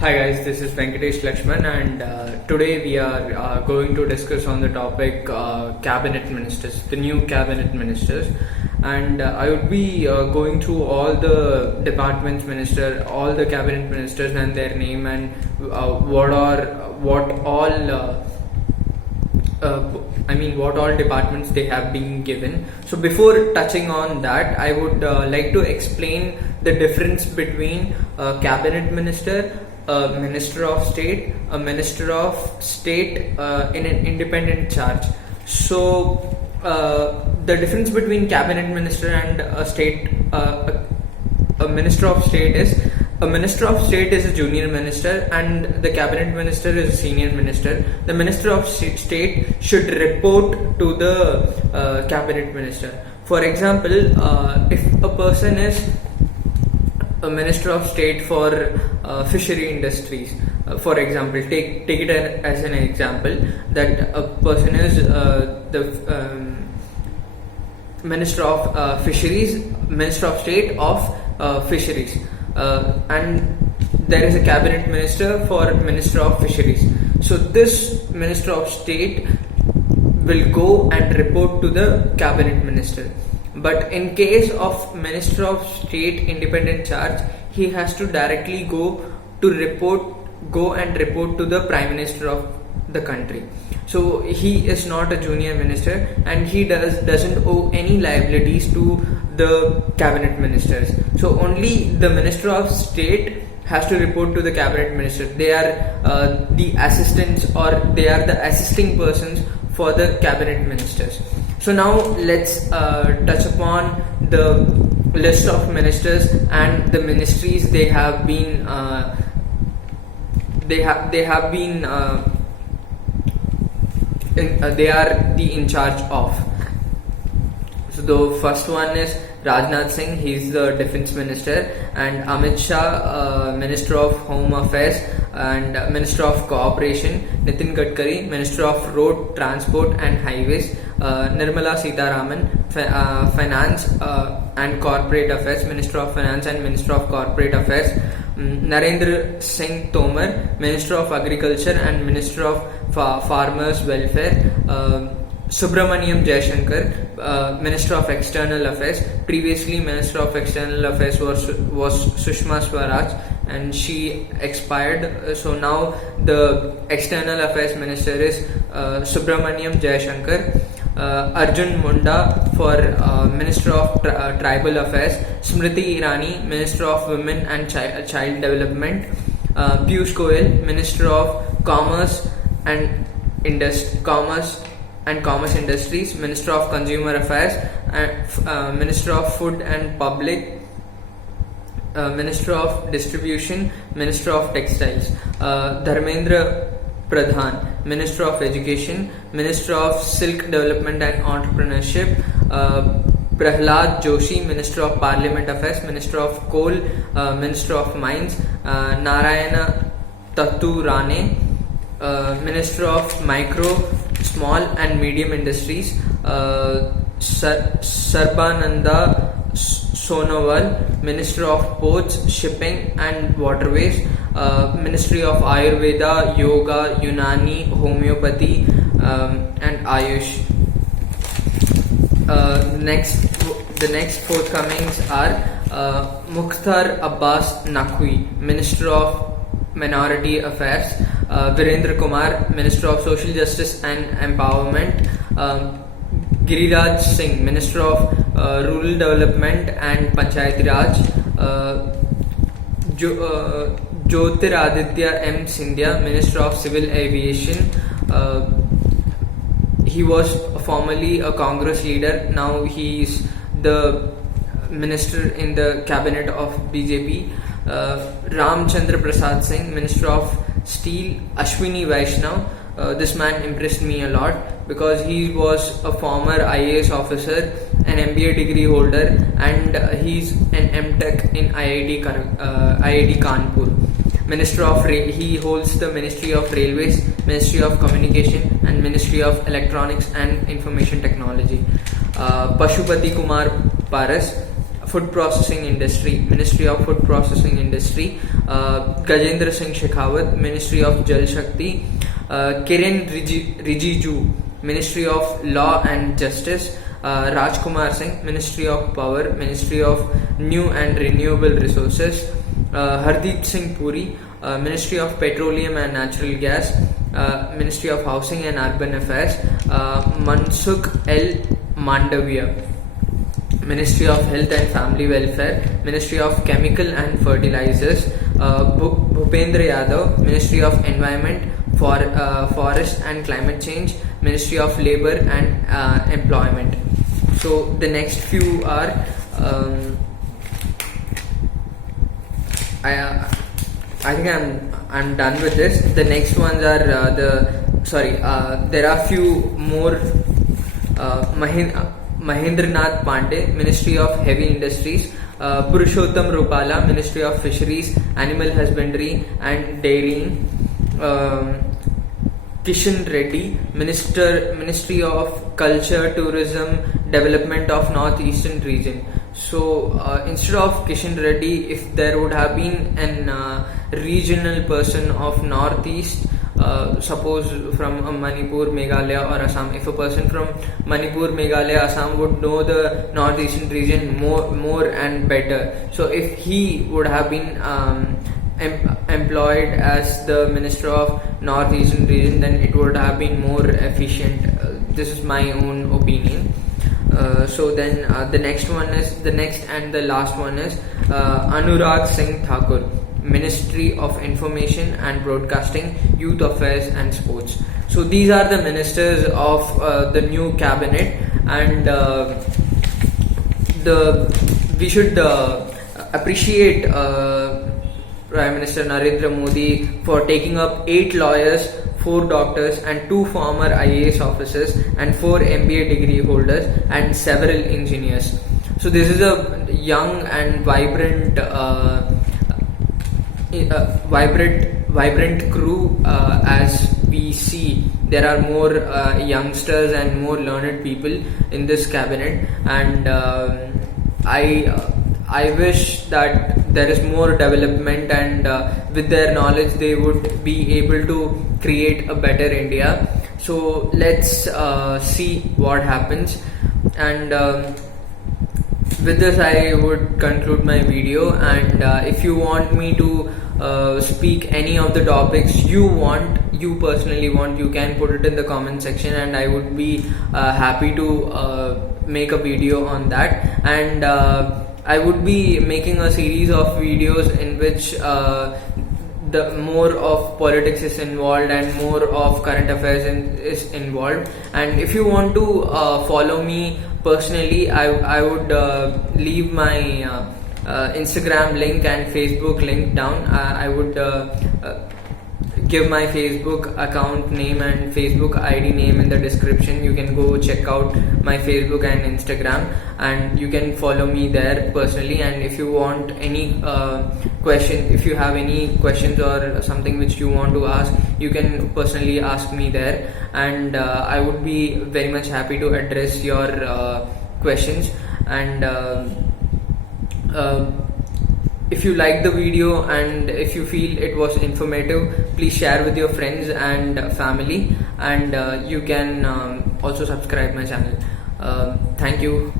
Hi guys, this is Venkatesh Lakshman, and today we are going to discuss on the topic cabinet ministers, the new cabinet ministers, and I would be going through all the departments minister, all the cabinet ministers and their name, and what all departments they have been given. So before touching on that, I would like to explain the difference between a cabinet minister, a minister of state, a minister of state in an independent charge. So the difference between cabinet minister and a minister of state is, a minister of state is a junior minister and the cabinet minister is a senior minister. The minister of state should report to the cabinet minister. For example, if a person is a minister of state for fishery industries, for example, take it as an example that a person is the minister of fisheries, minister of state of fisheries, and there is a cabinet minister for minister of fisheries. So this minister of state will go and report to the cabinet minister. But in case of minister of state independent charge, he has to directly go and report to the prime minister of the country. So he is not a junior minister and he doesn't owe any liabilities to the cabinet ministers. So only the minister of state has to report to the cabinet minister. They are the assistants, or they are the assisting persons for the cabinet ministers. So now let's touch upon the list of ministers and the ministries they have been they are the in charge of. So the first one is Rajnath Singh, he is the defense minister, and Amit Shah, minister of home affairs and minister of cooperation, Nitin Gadkari, minister of road transport and highways, Nirmala Sitharaman, finance and corporate affairs, minister of finance and minister of corporate affairs, Narendra Singh Tomar, minister of agriculture and minister of farmers welfare, Subramaniam Jaishankar, Minister of External Affairs. Previously, Minister of External Affairs was Sushma Swaraj, and she expired. So now the External Affairs Minister is Subramaniam Jaishankar. Arjun Munda for Minister of Tribal Affairs. Smriti Irani, Minister of Women and Child Development. Piyush Goyal, Minister of Commerce and Commerce Industries, Minister of Consumer Affairs, and Minister of Food and Public, Minister of Distribution, Minister of Textiles, Dharmendra Pradhan, Minister of Education, Minister of Silk Development and Entrepreneurship, Prahlad Joshi, Minister of Parliament Affairs, Minister of Coal, Minister of Mines, Narayana Tattu Rane, Minister of Micro, Small and Medium Industries, Sarbananda Sonowal, Minister of Ports, Shipping and Waterways, Ministry of Ayurveda, Yoga, Unani, Homeopathy, and Ayush. The next forthcomings are Mukhtar Abbas Naqvi, Minister of Minority Affairs, Virendra Kumar, Minister of Social Justice and Empowerment, Giriraj Singh, Minister of Rural Development and Panchayati Raj, Jyotiraditya M. Scindia, Minister of Civil Aviation. He was formerly a Congress leader, now he is the minister in the cabinet of BJP. Ramchandra Prasad Singh, Minister of Steel. Ashwini Vaishnav, this man impressed me a lot because he was a former IAS officer, an MBA degree holder, and he's an MTech in IIT Kanpur. He holds the Ministry of Railways, Ministry of Communication and Ministry of Electronics and Information Technology. Pashupati Kumar Paras, Food Processing Industry, Ministry of Food Processing Industry. Gajendra Singh Shekhawat, Ministry of Jal Shakti. Kiren Rijiju, Ministry of Law and Justice. Rajkumar Singh, Ministry of Power, Ministry of New and Renewable Resources. Hardeep Singh Puri, Ministry of Petroleum and Natural Gas. Ministry of Housing and Urban Affairs. Mansukh L. Mandavia, Ministry of Health and Family Welfare. Ministry of Chemical and Fertilizers. Bhupendra Yadav, Ministry of Environment, Forest and Climate Change. Ministry of Labour and Employment. So the next few are I think I'm done with this. The next ones are there are few more. Mahendranath Pandey, Ministry of Heavy Industries. Purushottam Rupala, Ministry of Fisheries, Animal Husbandry and Dairying. Kishan Reddy, Ministry of Culture, Tourism, Development of North Eastern Region. So instead of Kishan Reddy, if there would have been an regional person of Northeast, suppose from Manipur, Meghalaya or Assam, if a person from Manipur, Meghalaya, Assam would know the northeastern region more and better. So if he would have been employed as the Minister of Northeastern Region, then it would have been more efficient. This is my own opinion. So then the next and the last one is Anurag Singh Thakur, Ministry of Information and Broadcasting, Youth Affairs and Sports. So these are the ministers of the new cabinet, and we should appreciate Prime Minister Narendra Modi for taking up 8 lawyers, 4 doctors and 2 former IAS officers and 4 MBA degree holders and several engineers. So this is a young and vibrant crew. As we see, there are more youngsters and more learned people in this cabinet, and I wish that there is more development, and with their knowledge they would be able to create a better India. So let's see what happens, and with this I would conclude my video. And if you want me to speak any of the topics you personally want, you can put it in the comment section, and I would be happy to make a video on that. And I would be making a series of videos in which the more of politics is involved and more of current affairs is involved. And if you want to follow me personally, I would leave my Instagram link and Facebook link down. I would give my Facebook account name and Facebook ID name in the description. You can go check out my Facebook and Instagram, and you can follow me there personally. And if you want any if you have any questions or something which you want to ask, you can personally ask me there, and I would be very much happy to address your questions. And if you like the video and if you feel it was informative, please share with your friends and family, and you can also subscribe my channel. Thank you.